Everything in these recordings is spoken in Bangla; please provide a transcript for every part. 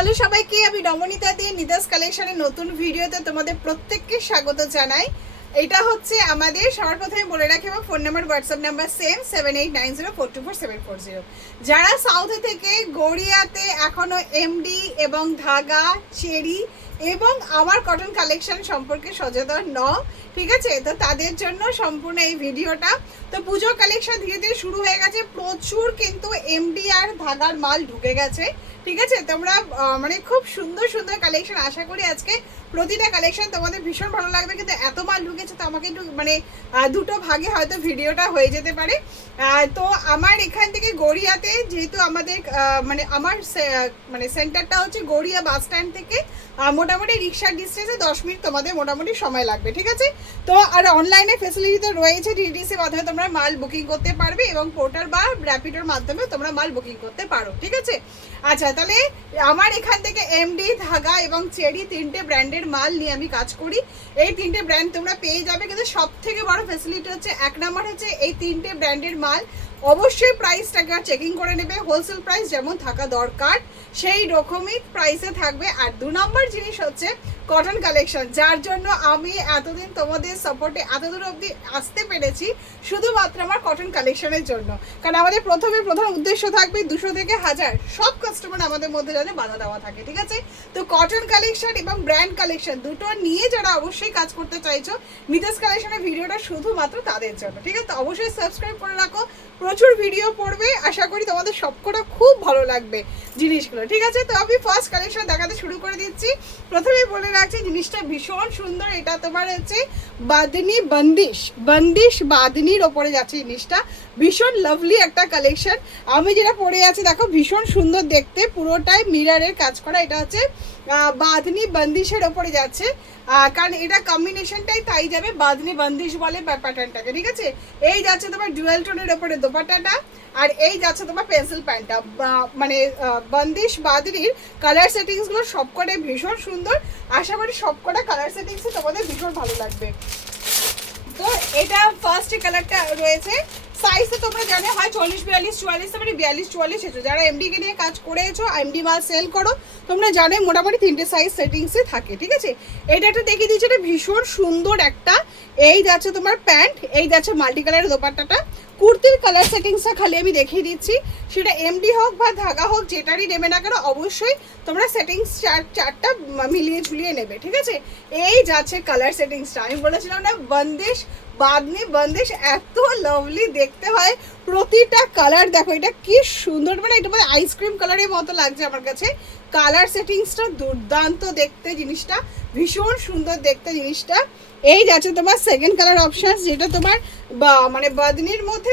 হ্যালো সবাইকে, আমি নমনীতা দিয়ে নিদাস কালেকশনের নতুন ভিডিওতে তোমাদের প্রত্যেককে স্বাগত জানাই। এটা হচ্ছে আমাদের সবার প্রথমে বলে রাখি, এবং phone number WhatsApp number same 7890424740। যারা সাউথে থেকে গড়িয়াতে এখনো এমডি এবং ধাগা, চেরি এবং আমার কটন কালেকশন সম্পর্কে সচেতন নও, ঠিক আছে, তো তাদের জন্য সম্পূর্ণ এই ভিডিওটা। তো পুজো কালেকশন ধীরে ধীরে শুরু হয়ে গেছে, প্রচুর কিন্তু এমডি আর ধাগার মাল ঢুকে গেছে, ঠিক আছে। তোমরা মানে খুব সুন্দর সুন্দর কালেকশন, আশা করি আজকে প্রতিটা কালেকশন তোমাদের ভীষণ ভালো লাগবে। কিন্তু এত মাল ঢুকেছে তো আমাকে একটু মানে দুটো ভাগে হয়তো ভিডিওটা হয়ে যেতে পারে। তো আমার এখান থেকে গড়িয়াতে, যেহেতু আমাদের মানে আমার মানে সেন্টারটা হচ্ছে গড়িয়া বাস স্ট্যান্ড থেকে মোটামুটি রিক্সার ডিস্টেন্সে 10 মিনিট তোমাদের মোটামুটি সময় লাগবে, ঠিক আছে। তো আর অনলাইনে ফেসিলিটি তো রয়েছে, টিটিসির মাধ্যমে তোমরা মাল বুকিং করতে পারবে এবং পোর্টাল বা র্যাপিডোর মাধ্যমে তোমরা মাল বুকিং করতে পারো, ঠিক আছে। আচ্ছা, তাহলে আমার এখান থেকে এমডি, ধাগা এবং চেরি তিনটে ব্র্যান্ডের মাল নিয়ে আমি কাজ করি। এই তিনটে ব্র্যান্ড তোমরা পেয়ে যাবে, কিন্তু সব থেকে বড় ফেসিলিটি হচ্ছে 1 নাম্বার হচ্ছে এই তিনটে ব্র্যান্ডের মাল অবশ্যই প্রাইসটাকে চেকিং করে নেবে। হোলসেল প্রাইস যেমন থাকা দরকার সেই রকমই প্রাইসে থাকবে। আর 2 নম্বর জিনিস হচ্ছে কটন কালেকশন, যার জন্য আমি এতদিন তোমাদের সাপোর্টে এতদূর অবধি আসতে পেরেছি শুধুমাত্র আমার কটন কালেকশনের জন্য। কারণ আমাদের প্রথম উদ্দেশ্য থাকবে 200 থেকে 1000 সব কাস্টমার আমাদের মধ্যে যাতে বাধা দেওয়া থাকে, ঠিক আছে। তো কটন কালেকশন এবং ব্র্যান্ড কালেকশন দুটো নিয়ে যারা অবশ্যই কাজ করতে চাইছো, নিদাস কালেকশনের ভিডিওটা শুধুমাত্র তাদের জন্য, ঠিক আছে। তো অবশ্যই সাবস্ক্রাইব করে রাখো, প্রচুর ভিডিও পড়বে, আশা করি তোমাদের সবকটা খুব ভালো লাগবে জিনিসগুলো, ঠিক আছে। তো আমি ফার্স্ট কালেকশন দেখাতে শুরু করে দিচ্ছি। প্রথমেই বলে রাখছি জিনিসটা ভীষণ সুন্দর। এটা তোমার হচ্ছে বাদনি বন্দিশ বাদনির ওপরে যাচ্ছে জিনিসটা, ভীষণ লাভলি একটা কালেকশন। আমি যেটা পরে আছি দেখো, ভীষণ সুন্দর দেখতে, পুরোটাই মিরারের কাজ করা। এটা হচ্ছে বাদনি বন্দিশের ওপরে যাচ্ছে, কারণ এটা কম্বিনেশনটাই তাই যাবে, বাদনি বন্দিশ বলে প্যাটার্নটাকে, ঠিক আছে। এই যাচ্ছে তোমার ডুয়েল টোনের ওপরে দোপাট্টাটা, আর এই যাচ্ছে তোমার পেন্সিল প্যান্টটা। মানে বন্দিশ বাদনির কালার সেটিংসগুলো সবকটাই ভীষণ সুন্দর। আশা করি সবকটা কালার সেটিংসই তোমাদের ভীষণ ভালো লাগবে। তো এটা ফার্স্ট কালারটা রয়েছে, সাইজ তো তোমরা জানো হয় 40, 42, 44, তারপরে 42, 44 এসো। যারা এমডিকে নিয়ে কাজ করেছো, এমডি মাল সেল করো, তোমরা জানো মোটামুটি 3টে সাইজ সেটিংসে থাকে, ঠিক আছে। এটা একটা দেখিয়ে দিচ্ছি, এটা ভীষণ সুন্দর একটা। এই যাচ্ছে তোমার প্যান্ট, এই যাচ্ছে মাল্টি কালারের দোপাট্টাটা। কুর্তির কালার সেটিংসটা খালি আমি দেখিয়ে দিচ্ছি, সেটা এমডি হোক বা ধাগা হোক যেটারই নেবে না কেন অবশ্যই তোমরা সেটিংস চারটা মিলিয়ে ঝুলিয়ে নেবে, ঠিক আছে। এই যাচ্ছে কালার সেটিংসটা, আমি বলেছিলাম না বন্দিশ এত লাভলি দেখতে হয়। প্রতিটা কালার দেখো, এটা কি সুন্দর, মানে এটা মানে আইসক্রিম কালারের মতো লাগছে আমার কাছে। কালার সেটিংসটা দুর্দান্ত দেখতে, জিনিসটা ভীষণ সুন্দর দেখতে জিনিসটা। এই যাচ্ছে তোমার সেকেন্ড কালার অপশন, যেটা তোমার মানে বাদনির মধ্যে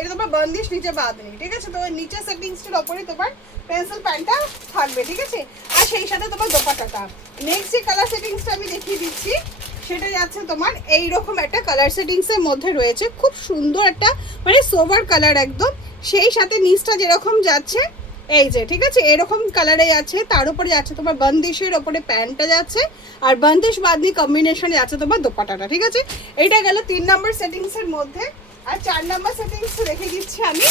এটা তোমার বন্দিশ, নিচে বাদনি, ঠিক আছে। তো নিচে সেটিংসটার ওপরে তোমার পেন্সিল প্যান্টটা থাকবে, ঠিক আছে, আর সেই সাথে তোমার দোপাট্টাটা। নেক্সট যে কালার সেটিংসটা আমি দেখিয়ে দিচ্ছি, সেটা যাচ্ছে তোমার এইরকম একটা কালার সেটিংসের মধ্যে রয়েছে, খুব সুন্দর একটা মানে সোভার কালার একদম। সেই সাথে নিচটা যেরকম যাচ্ছে এই যে, ঠিক আছে, এরকম কালারে যাচ্ছে। তার উপরে যাচ্ছে তোমার বন্দিশের ওপরে প্যান্টটা যাচ্ছে, আর বন্দিশ বাদনি কম্বিনেশনে যাচ্ছে তোমার দোপাট্টাটা, ঠিক আছে। এটা গেল 3 নম্বর সেটিংসের মধ্যে। আর 4 নম্বর সেটিংস রেখে দিচ্ছি আমি।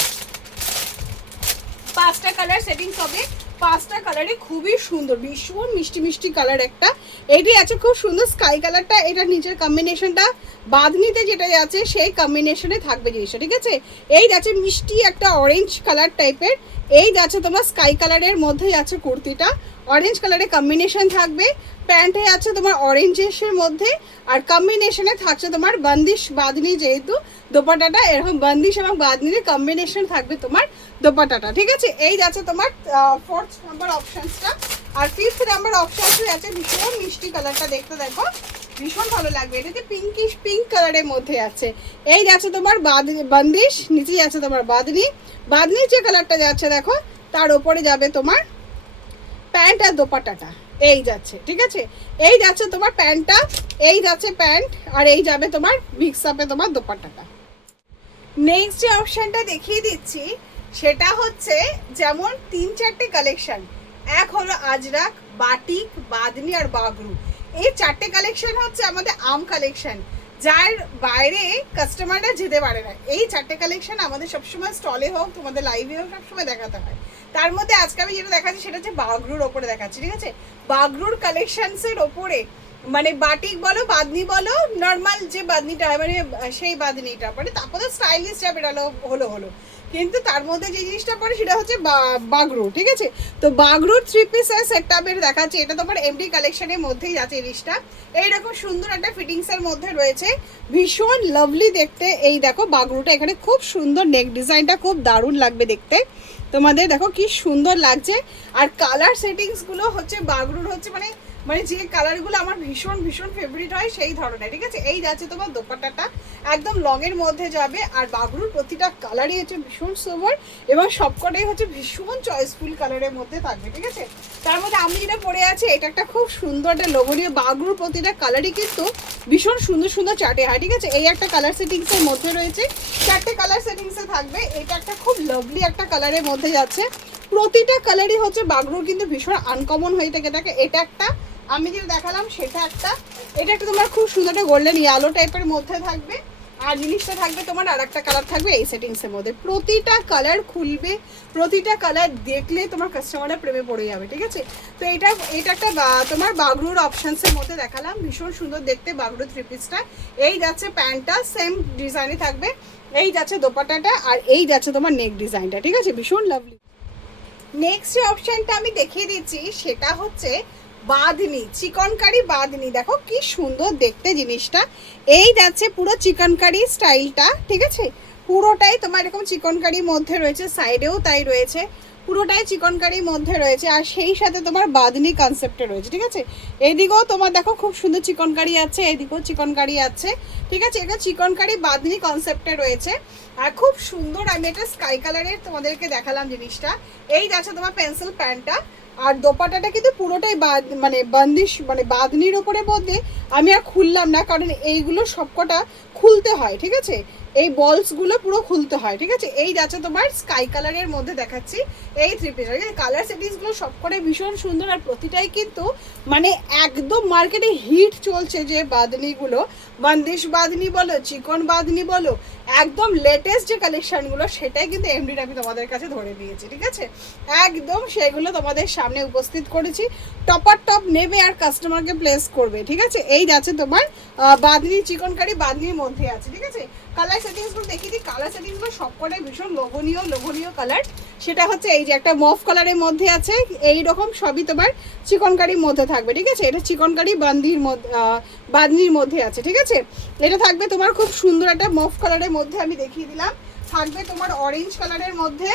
5টা কালার সেটিংস হবে, 5টা কালারে খুবই সুন্দর, ভীষণ মিষ্টি মিষ্টি কালার একটা। এটি আছে খুব সুন্দর স্কাই কালারটা, এটা নিচের কম্বিনেশনটা বাঁধনিতে যেটা আছে সেই কম্বিনেশনে থাকবে জিনিসটা, ঠিক আছে। এই যাচ্ছে মিষ্টি একটা অরেঞ্জ কালার টাইপের, এই যাচ্ছে তোমার স্কাই কালারের মধ্যে যাচ্ছে কুর্তিটা, অরেঞ্জ কালারের কম্বিনেশন থাকবে। প্যান্টে আছে তোমার অরেঞ্জের মধ্যে, আর কম্বিনেশনে থাকছে তোমার বন্দিশ বাঁধনি, যেহেতু দোপাট্টাটা এরকম বন্দিশ এবং বাঁধনির কম্বিনেশন থাকবে তোমার দোপাট্টাটা, ঠিক আছে। এই যাচ্ছে তোমার 4th নাম্বার অপশনসটা। আর 5th নাম্বার অপশনসে আছে ভীষণ মিষ্টি কালারটা দেখতে, দেখো ভীষণ ভালো লাগবে। এটা যে পিঙ্কিশ পিঙ্ক কালারের মধ্যে আছে। এই যাচ্ছে তোমার বন্দিশ, নিচে যাচ্ছে তোমার বাঁধনির যে কালারটা যাচ্ছে দেখো, তার ওপরে যাবে তোমার প্যান্ট আর দোপাট্টাটা, এই যাচ্ছে, ঠিক আছে। এই যাচ্ছে তোমার প্যান্টটা, এই যাচ্ছে প্যান্ট, আর এই যাবে তোমার মিক্স আপে তোমার দোপাট্টাটা। নেক্সট যে অপশনটা দেখিয়ে দিচ্ছি, সেটা হচ্ছে যেমন 3-4টে কালেকশন, এক হলো আজরাক, বাটিক, বাদনি আর বাগরু। এই 4টে কালেকশন হচ্ছে আমাদের আম কালেকশন। যার বাইরে কাস্টমাররা যেতে পারে না। এই 4টে কালেকশন আমাদের সবসময় স্টলে হোক, তোমাদের লাইভে হোক, সবসময় দেখাতে হয়। তার মধ্যে আজকে আমি যেটা দেখাচ্ছি সেটা হচ্ছে বাগরুর ওপরে দেখাচ্ছি, ঠিক আছে? বাগরুর কালেকশনসের ওপরে মানে বাটিক বলো, বাদনি বলো, নর্মাল যে বাদনিটা হয় মানে সেই বাদনিটা মানে তারপরে স্টাইলিশ যা বেরালো হলো, কিন্তু তার মধ্যে যে জিনিসটা পড়ে সেটা হচ্ছে বাগরু, ঠিক আছে? তো বাগরুর 3 পিসের সেটটা বের দেখাচ্ছে। এটা তোমার এমডি কালেকশনের মধ্যেই আছে জিনিসটা। এইরকম সুন্দর একটা ফিটিংসের মধ্যে রয়েছে, ভীষণ লাভলি দেখতে। এই দেখো বাগরুটা এখানে খুব সুন্দর, নেক ডিজাইনটা খুব দারুণ লাগবে দেখতে তোমাদের। দেখো কি সুন্দর লাগছে। আর কালার সেটিংসগুলো হচ্ছে বাগরুর হচ্ছে মানে যে কালারগুলো আমার ভীষণ ভীষণ ফেভারিট হয় সেই ধরনের, ঠিক আছে? এই যাচ্ছে তোমার দোপাট্টাটা একদম লংয়ের মধ্যে যাবে। আর বাগরুর প্রতিটা কালারই হচ্ছে ভীষণ সোবার এবং সবকটাই হচ্ছে ভীষণ চয়েসফুল কালারের মধ্যে থাকবে, ঠিক আছে? তার মধ্যে আমি যেটা পরে আছি এটা একটা খুব সুন্দর একটা লোভনীয় বাগরুর প্রতিটা কালারই কিন্তু ভীষণ সুন্দর সুন্দর চার্টে হয়, ঠিক আছে? এই একটা কালার সেটিংসের মধ্যে রয়েছে, 4টে কালার সেটিংসে থাকবে। এটা একটা খুব লাভলি একটা কালারের মধ্যে যাচ্ছে। প্রতিটা কালারই হচ্ছে বাগরুর কিন্তু ভীষণ আনকমন হয়ে থেকে থাকে। এটা একটা আমি যেটা দেখালাম সেটা একটা, এটা একটা তোমার খুব সুন্দর একটা গোল্ডেন ইয়েলো টাইপের মধ্যে থাকবে। আর জিনিসটা থাকবে তোমার আর একটা কালার থাকবে এই সেটিংসের মধ্যে। প্রতিটা কালার খুলবে, প্রতিটা কালার দেখলে তোমার কাস্টমাররা প্রেমে পড়ে যাবে, ঠিক আছে? তো এটা একটা তোমার বাগরুর অপশানসের মধ্যে দেখালাম, ভীষণ সুন্দর দেখতে বাগরুর 3 পিসটা। এই যাচ্ছে প্যান্টটা সেম ডিজাইনে থাকবে, এই যাচ্ছে দোপাট্টাটা, আর এই যাচ্ছে তোমার নেক ডিজাইনটা, ঠিক আছে? ভীষণ লাভলি। নেক্সট যে অপশানটা আমি দেখিয়ে দিচ্ছি সেটা হচ্ছে বাঁধনি, চিকনকারি বাঁধনি। দেখো কি সুন্দর দেখতে জিনিসটা। এই যাচ্ছে পুরো চিকনকারি স্টাইলটা, ঠিক আছে? পুরোটাই তোমার এরকম চিকনকারির মধ্যে রয়েছে, সাইডেও তাই রয়েছে, পুরোটাই চিকনকারির মধ্যে রয়েছে। আর সেই সাথে তোমার বাঁধনি কনসেপ্টে রয়েছে, ঠিক আছে? এদিকেও তোমার দেখো খুব সুন্দর চিকনকারি আছে, এদিকেও চিকনকারি আছে, ঠিক আছে? এটা চিকনকারি বাঁধনি কনসেপ্টে রয়েছে আর খুব সুন্দর। আমি এটা স্কাই কালারের তোমাদেরকে দেখালাম জিনিসটা। এই যাচ্ছে তোমার পেন্সিল প্যান্টটা, আর দোপাটাটা কিন্তু পুরোটাই মানে বান্দিশ মানে বাঁধনির ওপরে মধ্যে আমি আর খুললাম না, কারণ এইগুলো সবকটা খুলতে হয়, ঠিক আছে? এই বলসগুলো পুরো খুলতে হয়, ঠিক আছে? এই যাচ্ছে তোমার স্কাই কালারের মধ্যে দেখাচ্ছি এই 3 পিস। কালার সেটিংসগুলো সবকটাই ভীষণ সুন্দর আর প্রতিটাই কিন্তু মানে একদম মার্কেটে হিট চলছে যে বাঁধনিগুলো, বান্দিশ বাঁধনি বলো, চিকন বাঁধনি বলো, একদম লেটেস্ট যে কালেকশনগুলো সেটাই কিন্তু এমডি আমি তোমাদের কাছে ধরে নিয়েছি, ঠিক আছে? একদম সেগুলো তোমাদের সামনে উপস্থিত করেছি। টপার টপ নেবে আর কাস্টমারকে প্লেস করবে, ঠিক আছে? এই যাচ্ছে তোমার বাঁধনি, চিকনকারি বাঁধনির মধ্যে আছে, ঠিক আছে? কালার সেটিংসগুলো দেখিয়ে দিই। কালার সেটিংসগুলো সবকটাই ভীষণ লোভনীয় কালার। সেটা হচ্ছে এই যে একটা মফ কালারের মধ্যে আছে, এই রকম সবই তোমার চিকনকারির মধ্যে থাকবে, ঠিক আছে? এটা চিকনকারি বাঁধনির মধ্যে আছে, ঠিক আছে? এটা থাকবে তোমার খুব সুন্দর একটা মফ কালারের মধ্যে আমি দেখিয়ে দিলাম। থাকবে তোমার অরেঞ্জ কালারের মধ্যে,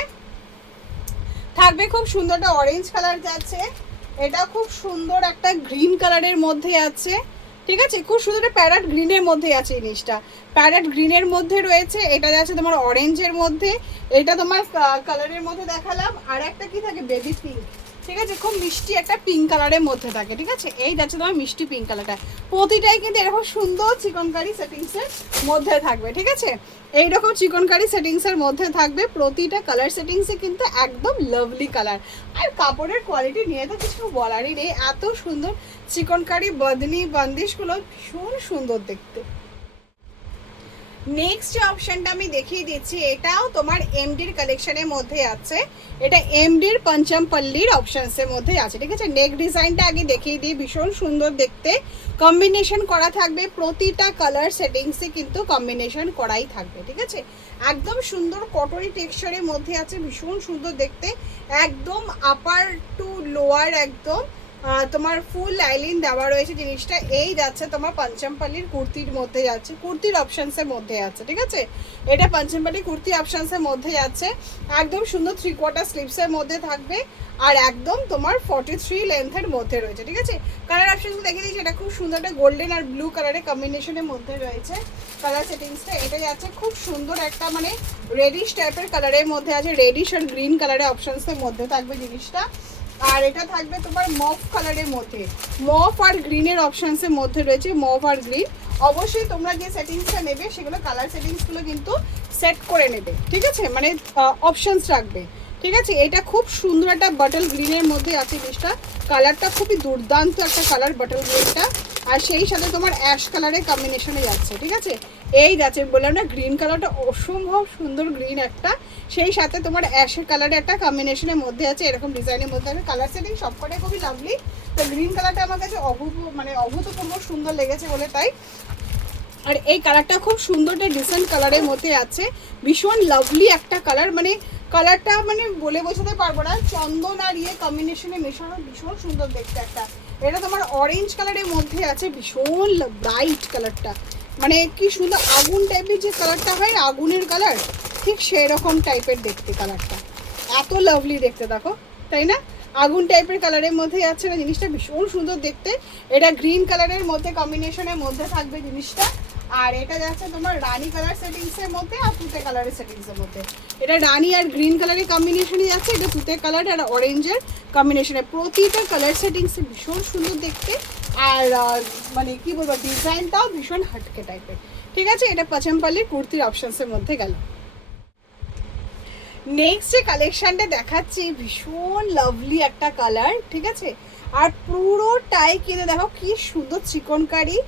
থাকবে খুব সুন্দর একটা অরেঞ্জ কালার যাচ্ছে। এটা খুব সুন্দর একটা গ্রিন কালারের মধ্যে আছে, ঠিক আছে? খুব সুন্দর একটা প্যারট গ্রিনের মধ্যে আছে জিনিসটা, প্যারট গ্রিনের মধ্যে রয়েছে। এটা যাচ্ছে তোমার অরেঞ্জের মধ্যে, এটা তোমার কালারের মধ্যে দেখালাম। আর একটা কি থাকে বেবি পিঙ্ক, ঠিক আছে? খুব মিষ্টি একটা পিঙ্ক কালারের মধ্যে থাকে, ঠিক আছে? এই যাচ্ছে তোমার মিষ্টি পিঙ্ক কালারটা। প্রতিটাই কিন্তু এরকম সুন্দর চিকনকারি সেটিংসের মধ্যে থাকবে, ঠিক আছে? এইরকম চিকনকারি সেটিংসের মধ্যে থাকবে। প্রতিটা কালার সেটিংসে কিন্তু একদম লাভলি কালার। আর কাপড়ের কোয়ালিটি নিয়ে তো কিছু বলারই নেই, এত সুন্দর চিকনকারি বাঁধনি বান্দিশগুলো ভীষণ সুন্দর দেখতে। নেক্সট যে অপশনটা আমি দেখিয়ে দিচ্ছি এটাও তোমার এমডির কালেকশনের মধ্যে আছে। এটা এমডির পঞ্চমপল্লির অপশনসের মধ্যে আছে, ঠিক আছে? নেক ডিজাইনটা আগে দেখিয়ে দিই, ভীষণ সুন্দর দেখতে, কম্বিনেশন করা থাকবে। প্রতিটা কালার সেটিংসে কিন্তু কম্বিনেশন করাই থাকবে, ঠিক আছে? একদম সুন্দর কটরি টেক্সচারের মধ্যে আছে, ভীষণ সুন্দর দেখতে। একদম আপার টু লোয়ার একদম তোমার ফুল লাইলিন দেওয়া রয়েছে জিনিসটা। এই যাচ্ছে তোমার পঞ্চমপল্লির কুর্তির মধ্যে যাচ্ছে, কুর্তির অপশানসের মধ্যে আছে, ঠিক আছে? এটা পঞ্চমপল্লি কুর্তি অপশানসের মধ্যে যাচ্ছে। একদম সুন্দর 3/4 স্লিভসের মধ্যে থাকবে আর একদম তোমার 43 লেন্থের মধ্যে রয়েছে, ঠিক আছে? কালার অপশানসগুলো দেখে দিয়েছি। এটা খুব সুন্দর একটা গোল্ডেন আর ব্লু কালারের কম্বিনেশনের মধ্যে রয়েছে কালার সেটিংসটা। এটা যাচ্ছে খুব সুন্দর একটা মানে রেডিশ টাইপের কালারের মধ্যে আছে, রেডিশ আর গ্রিন কালারের অপশানসের মধ্যে থাকবে জিনিসটা। আর এটা থাকবে তোমার মফ কালারের মধ্যে, মফ আর গ্রিনের অপশানসের মধ্যে রয়েছে, মফ আর গ্রিন। অবশ্যই তোমরা যে সেটিংসটা নেবে সেগুলো কালার সেটিংসগুলো কিন্তু সেট করে নেবে, ঠিক আছে? মানে অপশানস রাখবে, ঠিক আছে? এটা খুব সুন্দর একটা বাটল গ্রিনের মধ্যে আছে জিনিসটা, কালারটা খুবই দুর্দান্ত একটা কালার বাটল গ্রিনটা। আর সেই সাথে তোমার অ্যাশ কালারের কম্বিনেশনে যাচ্ছে, ঠিক আছে। এই যাচ্ছে বললাম না গ্রিন কালারটা অসম্ভব সুন্দর গ্রিন একটা, সেই সাথে তোমার অ্যাশের কালারের একটা কম্বিনেশনের মধ্যে আছে, এরকম ডিজাইনের মধ্যে আছে। কালার সেটিং সবকটাই খুবই লাভলি। তো গ্রিন কালারটা আমার কাছে অভূতপূর্ব সুন্দর লেগেছে বলে তাই। আর এই কালারটা খুব সুন্দর একটা ডিসেন্ট কালারের মধ্যে আছে, ভীষণ লাভলি একটা কালার, মানে কালারটা মানে বলে বোঝাতে পারবো না, চন্দন আর ইয়ে কম্বিনেশনে মেশানো, ভীষণ সুন্দর দেখতে একটা। এটা তোমার অরেঞ্জ কালারের মধ্যে আছে, ভীষণ ব্রাইট কালারটা, মানে কি সুন্দর আগুন টাইপের যে কালারটা হয় না, আগুনের কালার, ঠিক সেই রকম টাইপের দেখতে কালারটা, এত লাভলি দেখতে দেখো, তাই না? আগুন টাইপের কালারের মধ্যে আছে না জিনিসটা, ভীষণ সুন্দর দেখতে। এটা গ্রিন কালারের মধ্যে কম্বিনেশনের মধ্যে থাকবে জিনিসটা। আর এটা যাচ্ছে তোমার রানি কালার সেটিংসের মধ্যে আর তুতে কালারের সেটিংসের মধ্যে। এটা রানি আর গ্রিন কালারের কম্বিনেশনে যাচ্ছে, এটা তুতে কালার আর অরেঞ্জের কম্বিনেশনে। প্রতিটা কালার সেটিংসে ভীষণ সুন্দর দেখতে, আর মানে কি বলবো ডিজাইনটাও ভীষণ হাটকে টাইপের, ঠিক আছে। এটা পচমপল্লির কুর্তির অপশনসের মধ্যে গেল। নেক্সট যে কালেকশনটা দেখাচ্ছি ভীষণ লাভলি একটা কালার, ঠিক আছে। আর পুরোটাই কিন্তু দেখো কি সুন্দর চিকনকারি,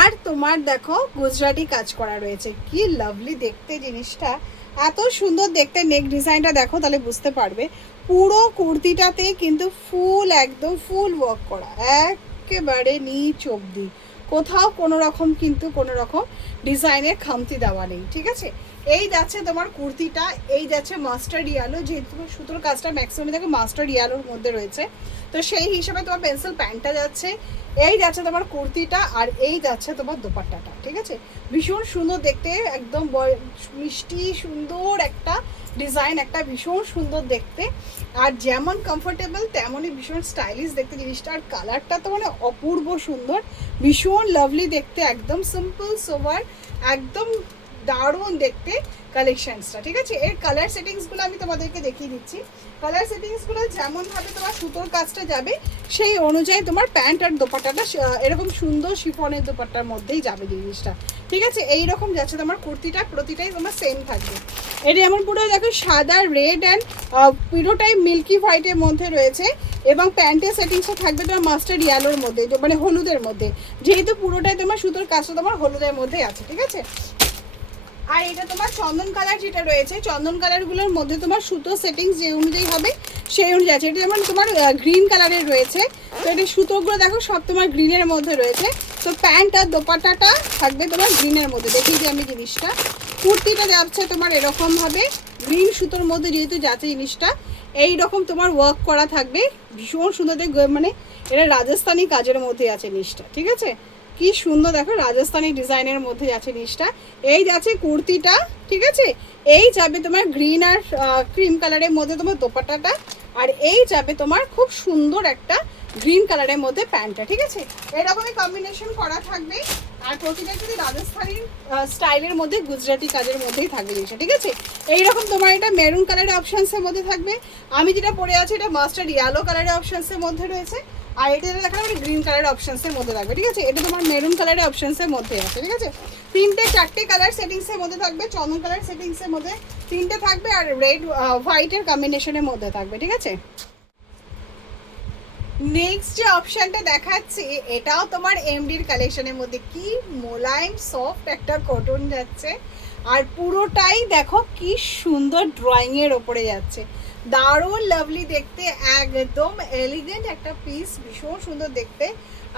আর তোমার দেখো গুজরাটি কাজ করা রয়েছে, কি লাভলি দেখতে জিনিসটা, এত সুন্দর দেখতে। নেক ডিজাইনটা দেখো তাহলে বুঝতে পারবে, পুরো কুর্তিটাতে কিন্তু ফুল একদম ফুল ওয়ার্ক করা, একেবারে নিচ অবধি, কোথাও কোনো রকম কিন্তু কোনো রকম ডিজাইনের খামতি দেওয়া নেই, ঠিক আছে। এই যাচ্ছে তোমার কুর্তিটা, এই যাচ্ছে মাস্টার্ড ইয়েলো, যেহেতু তোমার সুতোর কাজটা ম্যাক্সিমাম দেখো মাস্টার্ড ইয়েলোর মধ্যে রয়েছে, তো সেই হিসাবে তোমার পেন্সিল প্যান্টটা যাচ্ছে, এই যাচ্ছে তোমার কুর্তিটা, আর এই যাচ্ছে তোমার দোপাট্টাটা, ঠিক আছে। ভীষণ সুন্দর দেখতে, একদম মিষ্টি সুন্দর একটা ডিজাইন, একটা ভীষণ সুন্দর দেখতে, আর যেমন কমফোর্টেবল তেমনই ভীষণ স্টাইলিশ দেখতে জিনিসটা। আর কালারটা তো মানে অপূর্ব সুন্দর, ভীষণ লাভলি দেখতে, একদম সিম্পল সোবার, একদম দারুণ দেখতে কালেকশনসটা, ঠিক আছে। এর কালার সেটিংসগুলো আমি তোমাদেরকে দেখিয়ে দিচ্ছি। কালার সেটিংসগুলো যেমনভাবে তোমার সুতোর কাজটা যাবে সেই অনুযায়ী তোমার প্যান্ট আর দোপাট্টাটা এরকম সুন্দর শিফনের দোপাট্টার মধ্যেই যাবে জিনিসটা, ঠিক আছে। এইরকম যাচ্ছে তোমার কুর্তিটা, প্রতিটাই তোমার সেম থাকবে। এটা যেমন পুরো দেখো সাদা রেড অ্যান্ড পুরোটাই মিল্কি হোয়াইটের মধ্যে রয়েছে, এবং প্যান্টের সেটিংসও থাকবে তোমার মাস্টার্ড ইয়েলোর মধ্যে, মানে হলুদের মধ্যে, যেহেতু পুরোটাই তোমার সুতোর কাজটা তোমার হলুদের মধ্যেই আছে, ঠিক আছে। আর এটা তোমার চন্দন কালার যেটা রয়েছে, চন্দন কালারগুলোর মধ্যে তোমার সুতো সেটিংস যে অনুযায়ী হবে সেই অনুযায়ী আছে। এটা যেমন তোমার গ্রিন কালারের রয়েছে, তো এটা সুতোগুলো দেখো সব তোমার গ্রিনের মধ্যে রয়েছে, তো প্যান্ট আর দোপাট্টাটা থাকবে তোমার গ্রিনের মধ্যে। দেখিয়ে দিই আমি জিনিসটা, কুর্তিটা যাচ্ছে তোমার এরকমভাবে গ্রিন সুতোর মধ্যে, যেহেতু যাচ্ছে জিনিসটা এইরকম তোমার ওয়ার্ক করা থাকবে, ভীষণ সুন্দর, মানে এটা রাজস্থানি কাজের মধ্যে আছে জিনিসটা, ঠিক আছে। কি সুন্দর দেখো রাজস্থানি ডিজাইনের মধ্যে যাচ্ছে জিনিসটা। এই যাচ্ছে কুর্তিটা, ঠিক আছে। এই যাবে তোমার গ্রিন আর ক্রিম কালারের মধ্যে তোমার দোপাট্টাটা, আর এই যাবে তোমার খুব সুন্দর একটা গ্রিন কালারের মধ্যে প্যান্টটা, ঠিক আছে। এরকমই কম্বিনেশন করা থাকবে, আর প্রতিটা যদি রাজস্থানি স্টাইলের মধ্যে গুজরাটি কাজের মধ্যেই থাকবে জিনিসটা, ঠিক আছে। এইরকম তোমার এটা মেরুন কালারের অপশানসের মধ্যে থাকবে, আমি যেটা পরে আছি এটা মাস্টার্ড ইয়েলো কালারের অপশানসের মধ্যে রয়েছে, আর এটা যেটা দেখা যাবে গ্রিন কালারের অপশানসের মধ্যে থাকবে, ঠিক আছে। এটা তোমার মেরুন কালারের অপশানসের মধ্যে আছে, ঠিক আছে। তিনটে চারটে কালার সেটিংসের মধ্যে থাকবে, চন্দন কালার সেটিংসের মধ্যে তিনটে থাকবে, আর রেড হোয়াইটের কম্বিনেশনের মধ্যে থাকবে, ঠিক আছে। নেক্সট যে অপশানটা দেখাচ্ছি এটাও তোমার এমডির কালেকশনের মধ্যে, কি মোলায়েম সফট একটা কটন যাচ্ছে, আর পুরোটাই দেখো কি সুন্দর ড্রয়িংয়ের ওপরে যাচ্ছে, দারুণ লাভলি দেখতে, একদম এলিগেন্ট একটা পিস, ভীষণ সুন্দর দেখতে।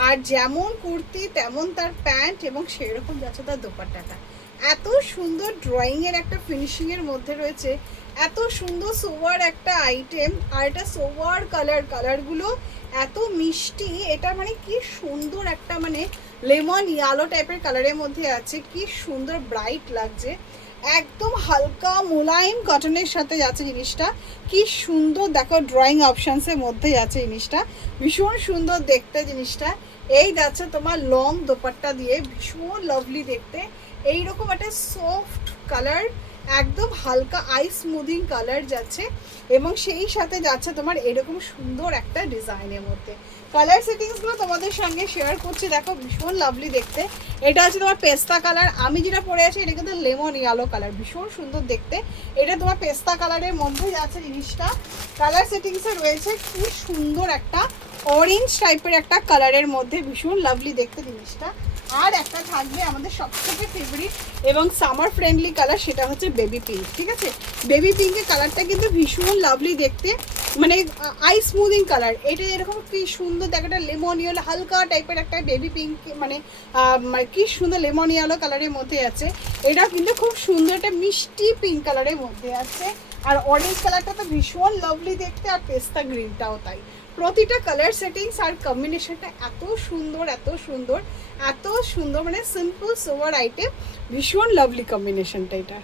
আর যেমন কুর্তি তেমন তার প্যান্ট, এবং সেরকম যাচ্ছে তার দোপাট্টাটা, এত সুন্দর ড্রয়িংয়ের একটা ফিনিশিংয়ের মধ্যে রয়েছে, এত সুন্দর সোভার একটা আইটেম। আর এটা সোভার কালারগুলো এত মিষ্টি, এটা মানে কি সুন্দর একটা মানে লেমন ইয়েলো টাইপের কালারের মধ্যে আছে, কি সুন্দর ব্রাইট লাগছে, একদম হালকা মোলায়েম কটনের সাথে যাচ্ছে জিনিসটা, কি সুন্দর দেখো ড্রয়িং অপশানসের মধ্যে যাচ্ছে জিনিসটা, ভীষণ সুন্দর দেখতে জিনিসটা। এই যাচ্ছে তোমার লং দোপাট্টা দিয়ে, ভীষণ লাভলি দেখতে, এইরকম একটা সফট কালার একদম হালকা আই স্মুদিং কালার যাচ্ছে এবং সেই সাথে যাচ্ছে তোমার এরকম সুন্দর একটা ডিজাইনের মধ্যে। কালার সেটিংসগুলো তোমাদের সঙ্গে শেয়ার করছি, দেখো ভীষণ লাভলি দেখতে। এটা হচ্ছে তোমার পেস্তা কালার, আমি যেটা পরে আছি এটা কিন্তু লেমন ইয়েলো কালার, ভীষণ সুন্দর দেখতে। এটা তোমার পেস্তা কালারের মধ্যে যাচ্ছে জিনিসটা। কালার সেটিংসে রয়েছে কি সুন্দর একটা অরেঞ্জ টাইপের একটা কালারের মধ্যে, ভীষণ লাভলি দেখতে জিনিসটা। আর একটা থাকবে আমাদের সবথেকে ফেভারিট এবং সামার ফ্রেন্ডলি কালার, সেটা হচ্ছে বেবি পিঙ্ক। ঠিক আছে, বেবি পিঙ্কের কালারটা কিন্তু ভীষণ লাভলি দেখতে, মানে আই স্মুদিং কালার। এটা এরকম কি সুন্দর দেখো, একটা লেমন ইয়েলো হালকা টাইপের একটা বেবি পিঙ্ক, মানে কি সুন্দর লেমন ইয়েলো কালারের মধ্যে আছে। এটা কিন্তু খুব সুন্দর একটা মিষ্টি পিঙ্ক কালারের মধ্যে আছে। আর অরেঞ্জ কালারটা তো ভীষণ লাভলি দেখতে, আর পেস্তা গ্রিনটাও তাই। প্রতিটা কালার সেটিংস আর কম্বিনেশনটা এত সুন্দর এত সুন্দর এত সুন্দর, মানে সিম্পল সোভার আইটেম, ভীষণ লাভলি কম্বিনেশনটা এটা।